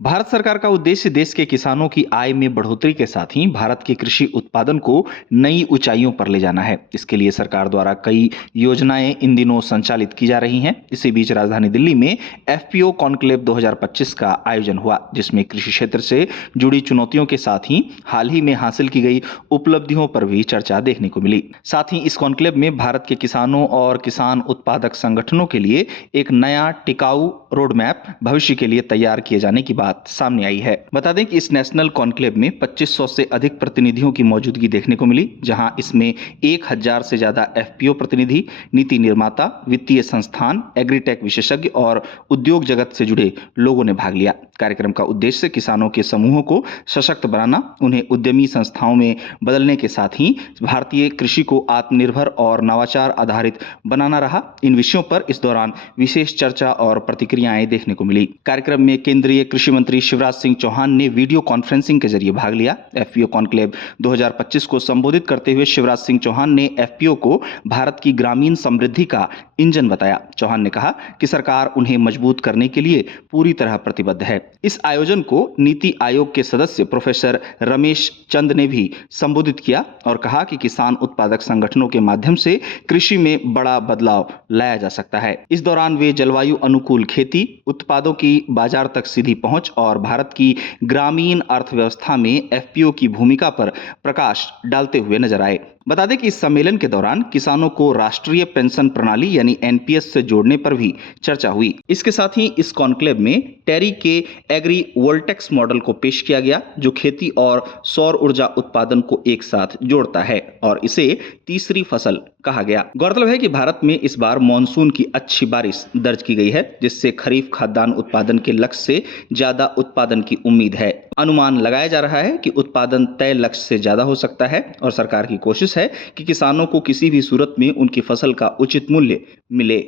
भारत सरकार का उद्देश्य देश के किसानों की आय में बढ़ोतरी के साथ ही भारत के कृषि उत्पादन को नई ऊंचाइयों पर ले जाना है। इसके लिए सरकार द्वारा कई योजनाएं इन दिनों संचालित की जा रही हैं। इसी बीच राजधानी दिल्ली में एफपीओ कॉन्क्लेव 2025 का आयोजन हुआ, जिसमें कृषि क्षेत्र से जुड़ी चुनौतियों के साथ ही हाल ही में हासिल की गई उपलब्धियों पर भी चर्चा देखने को मिली। साथ ही इस कॉन्क्लेव में भारत के किसानों और किसान उत्पादक संगठनों के लिए एक नया टिकाऊ रोड मैप भविष्य के लिए तैयार किए जाने की बात सामने आई है। बता दें कि इस नेशनल कॉन्क्लेव में 2500 से अधिक प्रतिनिधियों की मौजूदगी देखने को मिली, जहां इसमें 1000 से ज्यादा एफपीओ प्रतिनिधि, नीति निर्माता, वित्तीय संस्थान, एग्रीटेक विशेषज्ञ और उद्योग जगत से जुड़े लोगों ने भाग लिया। कार्यक्रम का उद्देश्य किसानों के समूहों को सशक्त बनाना, उन्हें उद्यमी संस्थाओं में बदलने के साथ ही भारतीय कृषि को आत्मनिर्भर और नवाचार आधारित बनाना रहा। इन विषयों पर इस दौरान विशेष चर्चा और प्रतिक्रियाएं देखने को मिली। कार्यक्रम में केंद्रीय कृषि मंत्री शिवराज सिंह चौहान ने वीडियो कॉन्फ्रेंसिंग के जरिए भाग लिया। एफपीओ कॉन्क्लेव 2025 को संबोधित करते हुए शिवराज सिंह चौहान ने एफपीओ को भारत की ग्रामीण समृद्धि का इंजन बताया। चौहान ने कहा कि सरकार उन्हें मजबूत करने के लिए पूरी तरह प्रतिबद्ध है। इस आयोजन को नीति आयोग के सदस्य प्रोफेसर रमेश चंद ने भी संबोधित किया और कहा कि किसान उत्पादक संगठनों के माध्यम से कृषि में बड़ा बदलाव लाया जा सकता है। इस दौरान वे जलवायु अनुकूल खेती, उत्पादों की बाजार तक सीधी पहुंच और भारत की ग्रामीण अर्थव्यवस्था में एफपीओ की भूमिका पर प्रकाश डालते हुए नजर आए। बता दें कि इस सम्मेलन के दौरान किसानों को राष्ट्रीय पेंशन प्रणाली यानी एनपीएस से जोड़ने पर भी चर्चा हुई। इसके साथ ही इस कॉन्क्लेव में टेरी के एग्री वोल्टेक्स मॉडल को पेश किया गया, जो खेती और सौर ऊर्जा उत्पादन को एक साथ जोड़ता है और इसे तीसरी फसल कहा गया। गौरतलब है कि भारत में इस बार मानसून की अच्छी बारिश दर्ज की गई है, जिससे खरीफ खाद्यान्न उत्पादन के लक्ष्य से ज्यादा उत्पादन की उम्मीद है। अनुमान लगाया जा रहा है कि उत्पादन तय लक्ष्य से ज्यादा हो सकता है और सरकार की कोशिश है कि किसानों को किसी भी सूरत में उनकी फसल का उचित मूल्य मिले।